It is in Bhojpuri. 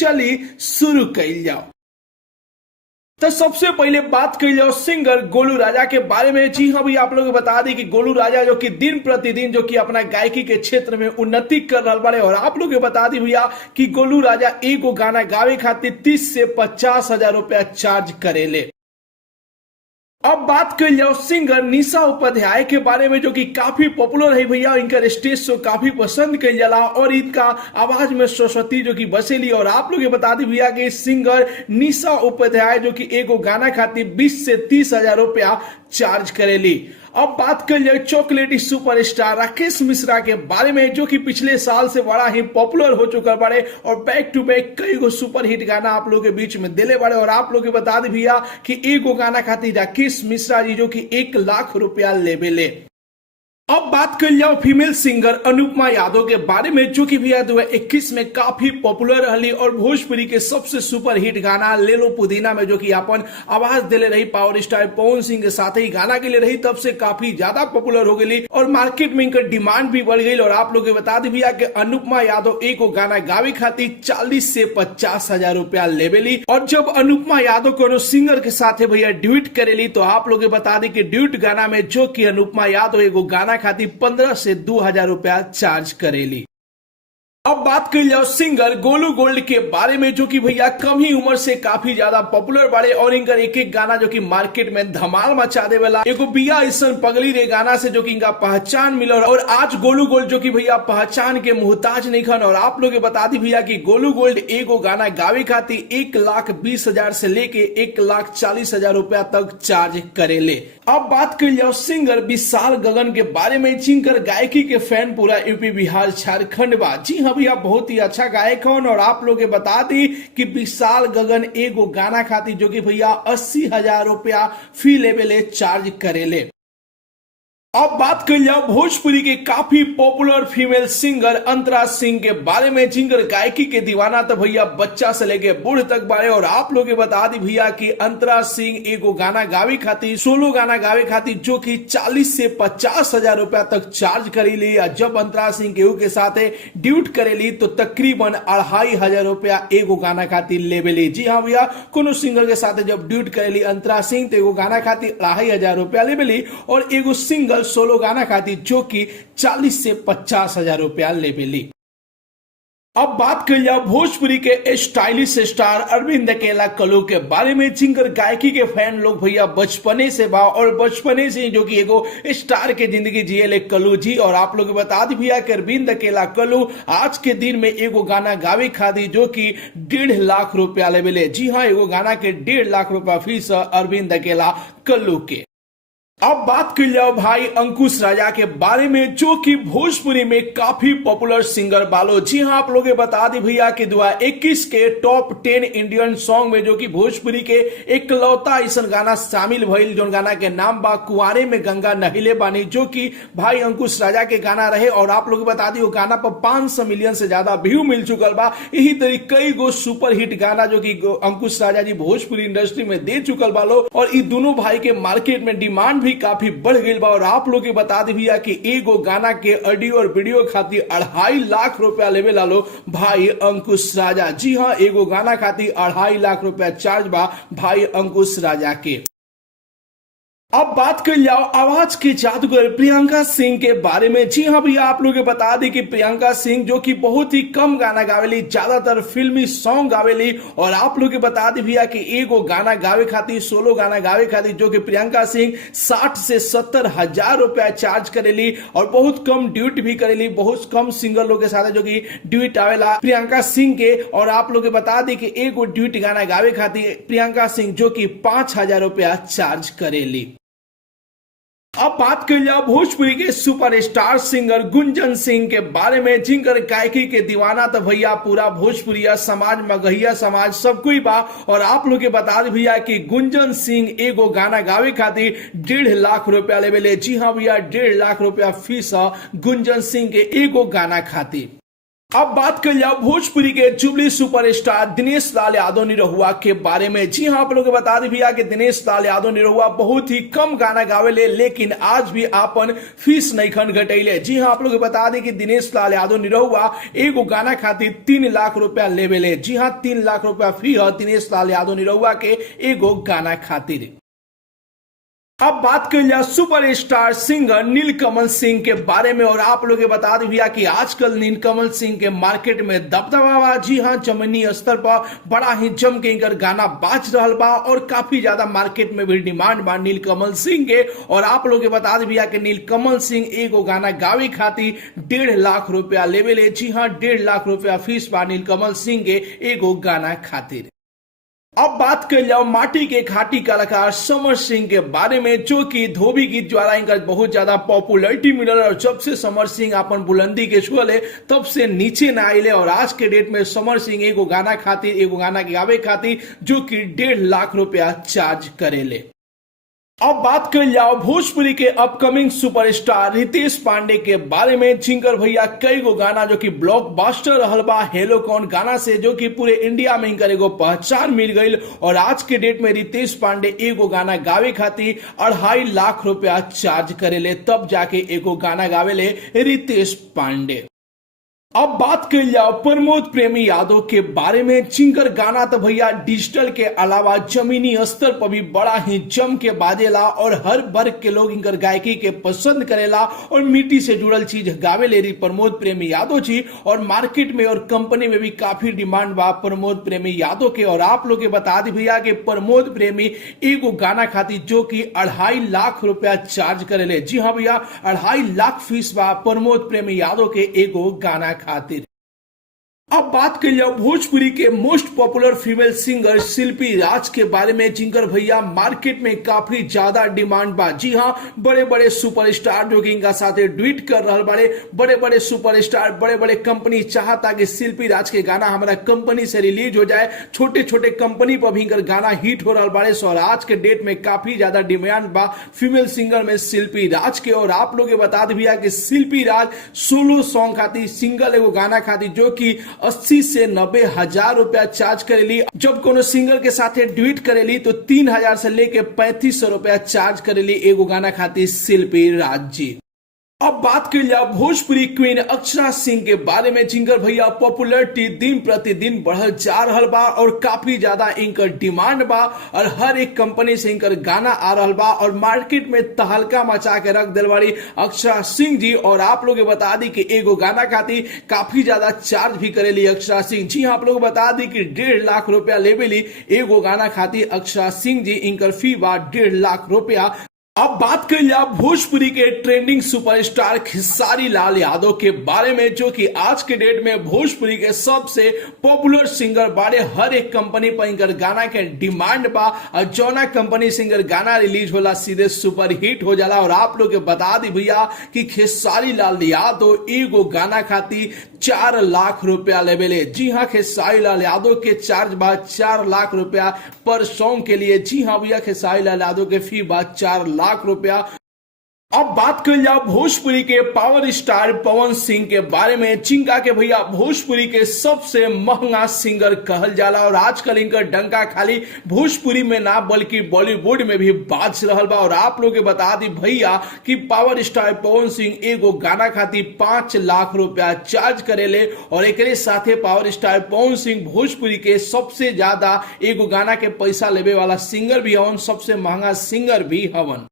चली शुरू कइल जाओ। तो सबसे पहले बात कर लो सिंगर गोलू राजा के बारे में। जी हाँ भैया, आप लोगों को बता दी कि गोलू राजा जो कि दिन प्रतिदिन जो कि अपना गायकी के क्षेत्र में उन्नति कर रहा बड़े। और आप लोगों को बता दी भैया कि गोलू राजा एगो गाना गावे खातिर 30 से 50 हजार रुपया चार्ज करेले। अब बात कर लो सिंगर निशा उपाध्याय के बारे में, जो कि काफी पॉपुलर है भैया। इनका स्टेज शो काफी पसंद कल जाला और इनका आवाज में सरस्वती जो कि बसेली। और आप लोग बता दी भैया कि सिंगर निशा उपाध्याय जो कि एगो गाना खातिर 20 से 30 हजार रुपया चार्ज करेली। अब बात कर ले चॉकलेटी सुपरस्टार राकेश मिश्रा के बारे में, जो कि पिछले साल से बड़ा ही पॉपुलर हो चुका बड़े और बैक टू बैक कई गो सुपर हिट गाना आप लोगों के बीच में दिले बड़े। और आप लोग बता दी भैया कि एगो गाना खातिर राकेश मिश्रा जी जो कि 1 लाख रुपया लेबेले। अब बात कर लिया फीमेल सिंगर अनुपमा यादव के बारे में, जो कि भैया 2021 में काफी पॉपुलर रही और भोजपुरी के सबसे सुपर हिट गाना ले लो पुदीना में जो कि अपन आवाज दिले रही पावर स्टार पवन सिंह के साथ ही गाना के लिए रही, तब से काफी ज्यादा पॉपुलर हो गई और मार्केट में इनका डिमांड भी बढ़ गई। और आप लोग बता दी भैया कि अनुपमा यादव एक गाना गावे खातिर 40 से 50 हजार रुपया लेबेली। और जब अनुपमा यादव को सिंगर के साथ भैया ड्यूट करेली, तो आप लोग बता दी कि ड्यूट गाना में जो कि अनुपमा यादव एगो गाना खातिर 15 से 2000 रुपया चार्ज करेली। अब बात कर जाओ सिंगर गोलू गोल्ड के बारे में, जो कि भैया कम ही उम्र से काफी ज्यादा पॉपुलर बाड़े और इनका एक एक गाना जो कि मार्केट में धमाल मचा दे वाला एगो बिया ऐसन पगली रे गाना से जो कि इनका पहचान मिला। और आज गोलू गोल्ड जो कि भैया पहचान के मुहताज नहीं खन। और आप लोग बता दी भैया कि गोलू गोल्ड एगो गाना गावे खातिर 1,20,000 से लेके 1,40,000 रुपया तक चार्ज करेले। अब बात कर जाओ सिंगर विशाल गगन के बारे में, जिनकर गायकी के फैन पूरा यूपी बिहार झारखंड बा। जी हाँ भैया, बहुत ही अच्छा गायक हन। और आप लोग बता दी कि विशाल गगन एगो गाना खातिर जो कि भैया 80,000 रुपया फी लेवल चार्ज करेले। अब बात कर जाओ भोजपुरी के काफी पॉपुलर फीमेल सिंगर अंतरा सिंह के बारे में, जिनकर गायकी के दीवाना तो भैया बच्चा से लेके बूढ़ तक बारे। और आप लोग बता दी भैया कि अंतरा सिंह एगो गाना गावे खातिर सोलो गाना गावे खातिर जो कि 40 से 50 हजार रुपया तक चार्ज करेली। जब अंतरा सिंह केहू के साथ ड्यूट करेली तो तकरीबन 2,500 रुपया एगो गाना खातिर लेबेली। जी हाँ भैया, कोनो सिंगर के साथ जब ड्यूट करेली अंतरा सिंह तो एगो गाना खातिर 2,500 रुपया लेबेली। और एगो सिंगल सोलो गाना खातिर जो कि 40 से 50 हजार रुपया लेबेली। अब बात कर लिया भोजपुरी के स्टाइलिश स्टार अरविंद अकेला कल्लू के बारे में, जिनकर गायकी के फैन लोग भैया बचपने से बा और बचपने से जो कि एगो स्टार के जिंदगी जिये कल्लू जी। और आप लोग बता दी भैया कि अरविंद अकेला कल्लू आज के दिन में एगो गाना गावे खातिर जो कि 1.5 लाख रुपया लेबेले। जी हाँ, एगो गाना के 1.5 लाख रुपया फीस अरविंद अकेला कल्लू के। अब बात कर लो भाई अंकुश राजा के बारे में, जो कि भोजपुरी में काफी पॉपुलर सिंगर बालो। जी हाँ, आप लोग बता दी भैया कि 2021 के टॉप 10 इंडियन सॉन्ग में जो कि भोजपुरी के एकलौता ऐसा गाना शामिल भइल, जो गाना के नाम बा कुआरे में गंगा नहिले बानी, जो कि भाई अंकुश राजा के गाना रहे। और आप लोग बता दी वो गाना पर 500 मिलियन से ज्यादा व्यू मिल चुकल बा। यही तरीके कई गो सुपर हिट गाना जो कि अंकुश राजा जी भोजपुरी इंडस्ट्री में दे चुकल बालो। और इन दोनों भाई के मार्केट में डिमांड काफी बढ़ गई बा। और आप लोग बता दी भैया कि एगो गाना के ऑडियो और वीडियो खातिर 2.5 लाख रुपया लेवे लालो भाई अंकुश राजा। जी हाँ, एगो गाना खातिर 2.5 लाख रुपया चार्ज बा भाई अंकुश राजा के। अब बात कर जाओ आवाज के जादूगर प्रियंका सिंह के बारे में। जी हाँ भैया, आप लोग बता दी कि प्रियंका सिंह जो कि बहुत ही कम गाना गावेली, ज्यादातर फिल्मी सॉन्ग गावेली। और आप लोग बता दी भैया कि एगो गाना गावे खातिर सोलो गाना गावे खातिर जो कि प्रियंका सिंह 60 से 70 हजार रुपया चार्ज करेली। और बहुत कम ड्यूट भी करेली, बहुत कम सिंगर लोग के साथ जो कि ड्यूट आवेला प्रियंका सिंह के। और आप लोग बता दी कि एगो ड्यूट गाना गावे खातिर प्रियंका सिंह जो कि 5,000 रुपया चार्ज करेली। अब बात कर जाओ भोजपुरी के सुपरस्टार सिंगर गुंजन सिंह के बारे में, जिनकर गायकी के दीवाना तो भैया पूरा भोजपुरिया समाज मगहिया समाज सब कोई बा। और आप लोग के बता दी भैया कि गुंजन सिंह एगो गाना गावे खातिर 1.5 लाख रुपया लेबेले। जी हाँ भैया, 1.5 लाख रुपया फीस गुंजन सिंह के एगो गाना खातिर। अब बात कर लिया भोजपुरी के जुबली सुपरस्टार दिनेश लाल यादव निरहुआ के बारे में। जी हाँ, आप लोग बता दी भैया कि दिनेश लाल यादव निरहुआ बहुत ही कम गाना गावेले, लेकिन आज भी आपन फीस नहीं खन घटेले। जी हाँ, आप लोग बता दी कि दिनेश लाल यादव निरहुआ एगो गाना खातिर 3 लाख रुपया लेवेले। जी हाँ, 3 लाख रुपया फी है दिनेश लाल यादव निरहुआ के एगो गाना खातिर। अब बात कर लिया सुपरस्टार सिंगर नीलकमल सिंह के बारे में, और आप लोग बता दें भैया कि आजकल नीलकमल सिंह के मार्केट में दबदबा बा। जी हाँ, जमीनी स्तर पर बड़ा ही जम के इनकर गाना बाज रहल बा और काफी ज्यादा मार्केट में भी डिमांड बा नीलकमल सिंह के। और आप लोग बता दें भैया कि नीलकमल सिंह एगो गाना गावे खातिर 1.5 लाख रुपया लेवेले। जी हाँ, 1.5 लाख रुपया फीस बा नीलकमल सिंह के एगो गाना खातिर। अब बात कर जाओ माटी के खाटी कलाकार समर सिंह के बारे में, जो कि धोबी गीत द्वारा इनका बहुत ज्यादा पॉपुलैरिटी मिलल। और जब से समर सिंह अपन बुलंदी के छुअले तब से नीचे ना आइले। और आज के डेट में समर सिंह एगो गाना खातिर, एगो गाना गावे खातिर जो कि 1.5 लाख रुपया चार्ज करेले। अब बात कर जाओ भोजपुरी के अपकमिंग सुपरस्टार रितेश पांडे के बारे में। जिंकर भैया कई गो गाना जो कि ब्लॉकबस्टर रहल बा हेलो कौन गाना से, जो कि पूरे इंडिया में इनकर एगो पहचान मिल गई। और आज के डेट में रितेश पांडे एगो गाना गावे खातिर 2.5 लाख रुपया चार्ज करेले, तब जाके एगो गाना गावेले रितेश पांडे। अब बात कर जाओ प्रमोद प्रेमी यादव के बारे में। जिनकर गाना तो भैया डिजिटल के अलावा जमीनी स्तर पर भी बड़ा ही जम के बाजेला और हर वर्ग के लोग इनकर गायकी के पसंद करेला और मिट्टी से जुड़ल चीज गावे ले रही प्रमोद प्रेमी यादव जी। और मार्केट में और कंपनी में भी काफी डिमांड बा प्रमोद प्रेमी यादव के। और आप लोग बता दी भैया कि प्रमोद प्रेमी एगो गाना खातिर जो कि 2.5 लाख रुपया चार्ज करेले। जी हाँ भैया, 2.5 लाख फीस बा प्रमोद प्रेमी यादव के एगो गाना खातिर। अब बात कर लिया भोजपुरी के मोस्ट पॉपुलर फीमेल सिंगर शिल्पी राज के बारे में। जिनकर भैया मार्केट में काफी ज्यादा डिमांड बा। जी हाँ, बड़े बड़े सुपरस्टार जो कि इनका साथे ट्वीट कर रहा बारे, बड़े बड़े सुपरस्टार, बड़े बड़े कंपनी चाहता कि शिल्पी राज के गाना हमारा कंपनी से रिलीज हो जाए। छोटे छोटे कंपनी पर भी इनकर गाना हिट हो रहा बारे। और आज के डेट में काफी ज्यादा डिमांड बा फीमेल सिंगर में शिल्पी राज के। और आप लोग बता दी भैया कि शिल्पी राज सोलो सॉन्ग खातिर, सिंगल एगो गाना खातिर जो कि 80 से 90 हजार रुपया चार्ज करेली। जब कोनो सिंगर के साथ ट्वीट करेली तो 3,000 से लेके 3500 रुपया चार्ज करेली एगो गाना खातिर शिल्पी राज जी। अब बात कर लिया भोजपुरी क्वीन अक्षरा सिंह के बारे में। जिनकर भैया पॉपुलरिटी दिन प्रतिदिन बढ़ल जा रहा बा और काफी ज्यादा इनकर डिमांड बा। और हर एक कंपनी से इनकर गाना आ रहा बा और मार्केट में तहलका मचा के रख दिल बाड़ी अक्षरा सिंह जी। और आप लोग बता दी कि एगो गाना खातिर काफी ज्यादा चार्ज भी करेली अक्षरा सिंह जी। आप लोग बता दी कि 1.5 लाख रुपया लेवेली एगो गाना खातिर अक्षरा सिंह जी। इनकर फी बा 1.5 लाख रुपया। अब बात कर लिया भोजपुरी के ट्रेंडिंग सुपरस्टार खेसारी लाल यादव के बारे में, जो कि आज के डेट में भोजपुरी के सबसे पॉपुलर सिंगर बारे। हर एक कंपनी पर इनकर गाना के डिमांड बा और जौना कंपनी सिंगर गाना रिलीज होला सीधे सुपर हिट हो जाला। और आप लोग के बता दी भैया कि खेसारी लाल यादव एगो गाना खातिर 4 लाख रुपया लेवेले। जी हाँ, खेसारी लाल यादव के चार्ज बा 4 लाख रुपया पर सॉन्ग के लिए। जी हाँ भैया, खेसारी लाल यादव के फी बा 4 लाख रुपया। अब बात कर जाओ भोजपुरी के पावर स्टार पवन सिंह के बारे में। जिनका के भैया भोजपुरी के सबसे महंगा सिंगर कहल जाला। और आजकल इनका डंका खाली भोजपुरी में ना बल्कि बॉलीवुड में भी बाज रहल बा। और आप लोग के बता दी भैया कि पावर स्टार पवन सिंह एगो गाना खातिर 5 लाख रुपया चार्ज करेले। और एकरे साथे पावर स्टार पवन सिंह भोजपुरी के सबसे ज्यादा एगो गाना के पैसा लेवे वाला सिंगर भी हवन, सबसे महंगा सिंगर भी हवन।